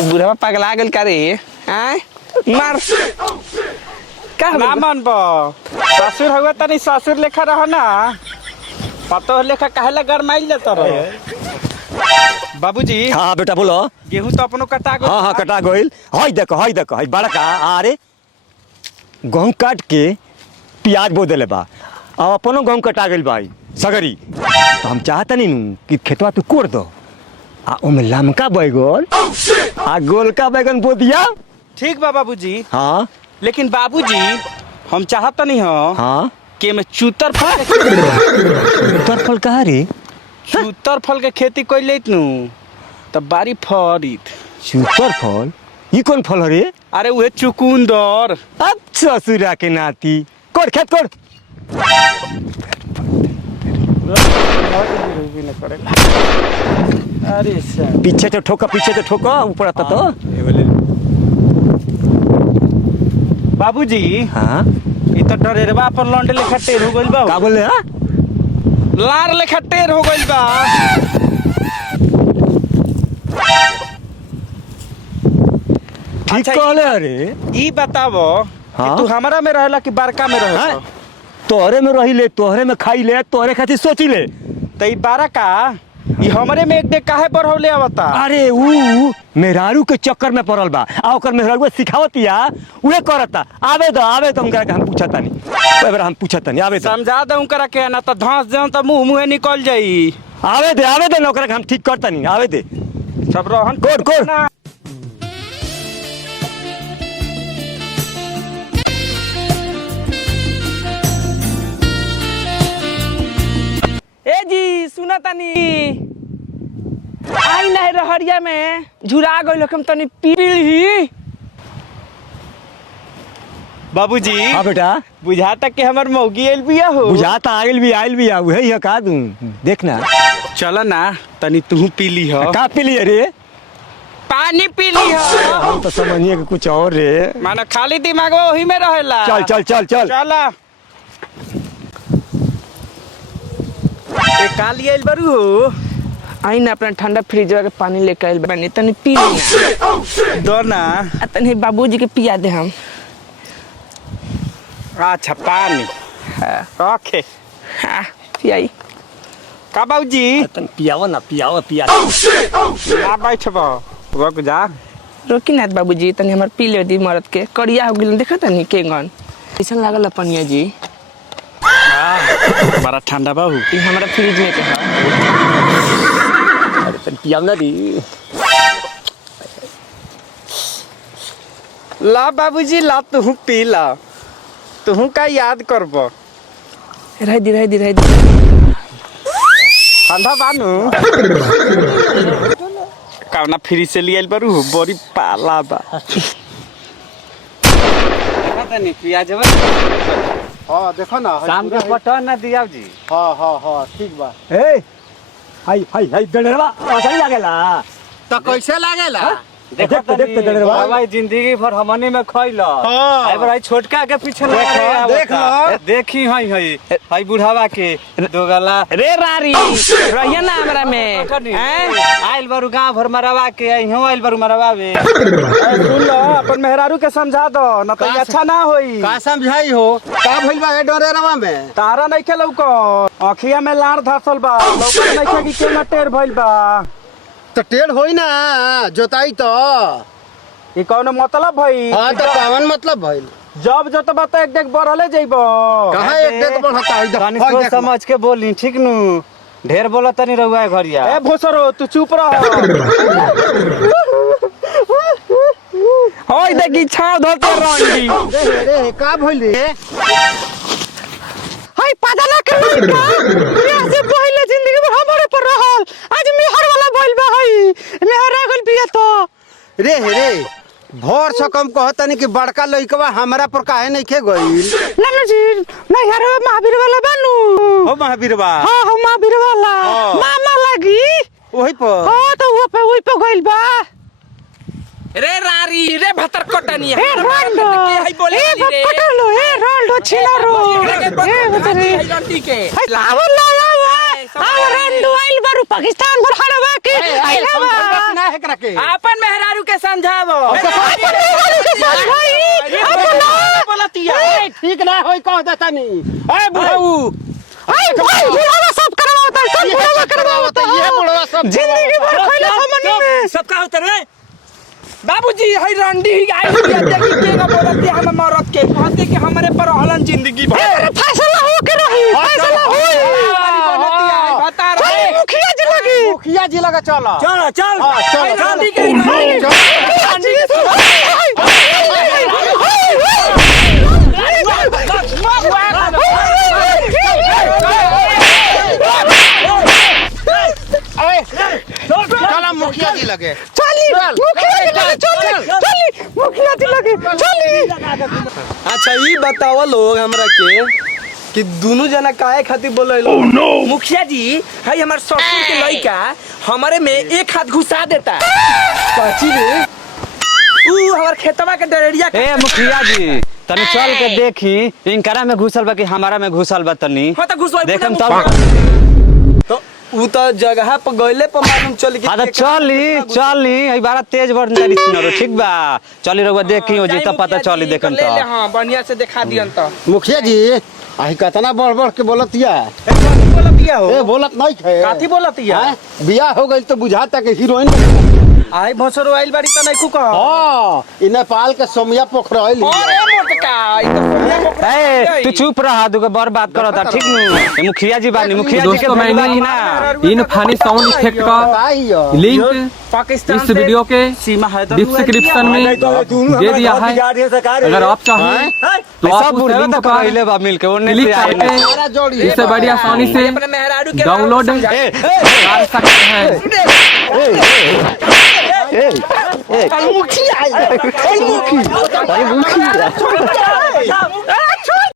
बुढ़वा पगला गेल का रे आय मार का ना मानबो ससुर हुआ तनी ससुर लेखा रह ना पतो लेखा काहेला गरमाइल ले तोर बाबूजी। हाँ बेटा बोलो। गेहूं तो अपनो कटा गो। हाँ कटा गइल। हई देखो हई बड़का अरे गेहूं काट के प्याज बो देले बा अब अपनो गेहूं कटा गइल भाई सगरी तो हम चाहतनी नु कि खेतवा तू कोड़ दो आ ओमे लमका बैगन आ गोलका बैगन बो दिया। ठीक बा बाबूजी। हाँ लेकिन बाबूजी हम चाहत नहीं हो हाँ कि में चूतर फल फल कहा रे चूतर फल के खेती कर लेत नु तब बारी फरित। चूतर फल ये कौन फल है रे? अरे उहे चुकुंदर। अब ससुरा के नाती कोड़ खेत कोड़। अरे सर पीछे तो ठोका ऊपर आता तो। बाबूजी हाँ इ तो डरेरवा पर लौंडे लेखा टेर हो गइल बा। का बोले हाँ लार लेखा टेर हो गइल बा। ठीक कहले अरे। ई बतावो हाँ? कि तू हमरा में रहला कि बड़का में रहला? हाँ? तोहरे में रही ले तोहरे में खाई ले तोहरे खातिर सोची ले। त ई बड़का ई हमरे में एक दे काहे बढ़ौले आवता? अरे ऊ मेहरारू के चक्कर में पड़ल बा आ ओकर मेहरारू सिखावतिया उहे करता। आवे दो उनकरा के हम पूछता नहीं एबर हम पूछता नहीं आवे दो समझा दऊं करा के ना त धंस देऊं त मुंह निकल जाई। आवे दे ना ओकरा के हम ठीक करता नहीं आवे दे सब रहन कोड़ ना। ए जी सुना तनी आई नहीं रहरिया में झुरा गइल हम तनी पीली। बाबूजी हाँ बेटा बुझाता कि हमर मौगी आइल बिया हो। बुझाता आइल भी उहे ही का दूं देखना। चल ना तनी तू पी ली हो। का पी लिए रे? पानी पी ली हो। हम तो समझिए कि कुछ और रे। माने खाली दिमाग वही में रहेला। चल चला ए काली आइल बरू हो। आई ना अपना ठंडा फ्रिज के पानी लेके आइल बानी तनी पी ली दो ना। ना तनी बाबूजी के पिया दे हम। अच्छा पानी ओके हाँ पियाई का बाबूजी तन पियावा ना पिया ना बैठबो रुक जा। रोकी ना बाबूजी तनी हमर पी ले दी मरद के करिया हो गेल देखा तनी केंगन कैसन लागल पनिया जी। बड़ा ठंडा बाबू ई हमरा फ्रिज में के है। अरे तन पिया ना दी। ला बाबूजी ला तू पी ला तू का याद करबो। रह दी ठंडा बानू कावना फ्री से लियल बरू बड़ी पाला बा। पता नहीं पियाज बा। हाँ देखो ना शाम के बटन ना दिया जी। हाँ ठीक बा। ए हाय डरवा सही लागेला तो कैसे लागेला? देख डरवा भाई जिंदगी भर हमनी में खइला। हाँ। ए भाई छोटका के पीछे देख लो। देखी हई बुढ़ावा के दोगला रे रारी रहिया ना हमरा में हैं? आइल बारू गांव भर मरवा के अइहो आइल बारू मरवावे। सुन लो अपन मेहरारू के समझा दो न तो का अच्छा ना होई। का समझाई हो? का भइल बा ए डरेरवा में? तारा नहीं खेलौ को आँखिया में लाड़ धसल बा लौका नहीं खे कि केना टेर भइल बा। तो टेढ़ होई ना जोताई तो। ई कौनो मतलब भई? हाँ तो कौन मतलब भइल? जब जोतबा तो एक डेग बढ़ले जइबो। कहाँ एक डेग बढ़ता है? तनी सोच समझ के बोली ठीक नु ढेर बोला तनी रहुआ घरिया। ए भोसरो तू चुप रह। होय देखी छाव धोते रंडी रे का भइल रे? हाय पादला के लड़का ऐसे पहले जिंदगी में हमारे पर रहल आज मेहर वाला भइल बा हई मेहर आ गइल बिया तो। रे भोर से कम कहतनी कि बड़का लइकवा हमरा पर काहे नहीं खे गइल? नाना जी नहीं यार महावीर वाला बानू। हो महावीरवा। हां हम महावीर वाला हाँ। मामा लगी वही पर। हां तो वो पे गइल बा। रे रारी रे भतर कटनी है रोल्डो के हई बोले रे कटलो ए रोल्डो छिनारो ए बतरे रंडी के लाव रोल्डो आइल बारू पाकिस्तान भर हड़वा के आइला बा ना है करा के अपन मेहरारू के समझावो ठीक ना होई कह देता नहीं ए बुढ़ऊ ये बुढ़वा सब जिंदगी भर खइले सामान में सब का होता रे बाबूजी हई रंडी ही आई हुई देखी के ना बोलती हम मरद के कहते कि हमरे पर हलन जिंदगी भर अरे फैसला हो के रही फैसला होई बता रहे मुखिया जी लगा चलो चल चल चल रंडी के चलो मुखिया जी लगे अच्छा ये बताओ लोग हमरा के कि दोनों जना काहे खातिर बोले लो मुखिया जी हई हमार ससुर के लइका हमारे में एक हाथ घुसा देता काची रे ऊ हमार खेतवा के डरेरिया ए मुखिया जी तनी चल के देखी इनकरा में घुसल बा कि हमारा में घुसल बा तनी हो त घुसवाई देखम तब तो उ तो जगह पर गइले पर मालूम चल के हाँ तो चली ई बारा तेज बढ़ जानी छिनरो ठीक बा चली रहुआ देखी हो जी तब पता चली देखम ले ले तो हां बढ़िया से दिखा दियन त मुखिया जी आही कतना बढ़ बढ़ के बोलतिया बोलतिया हो ए बोलत नहीं थे काथी बोलतिया हैं? बियाह हो गई तो बुझाता के हीरोइन आई भसरो आइल बाड़ी त नहीं कुका हां इ नेपाल के सोमिया पोखर आइल अरे मोटका ई तो सोनिया को ए तू चुप रहा दुगो बर बात करो था ठीक नु ए मुखिया जी बानी मुखिया जी के दोस्तों भइल बानी ना मैंने इन फानी साउंड इफेक्ट का लिंक पाकिस्तान इस वीडियो के सीमा है डिस्क्रिप्शन में दे दिया है अगर आप चाहें तो आप सब उस बुढ़वा लिंक तो का कहले बा मिल के ओने क्लिक से आए करके सारा जोड़ी इसे बड़ी आसानी से अपने मेहरारू के डाउनलोड ए कर सकते हैं।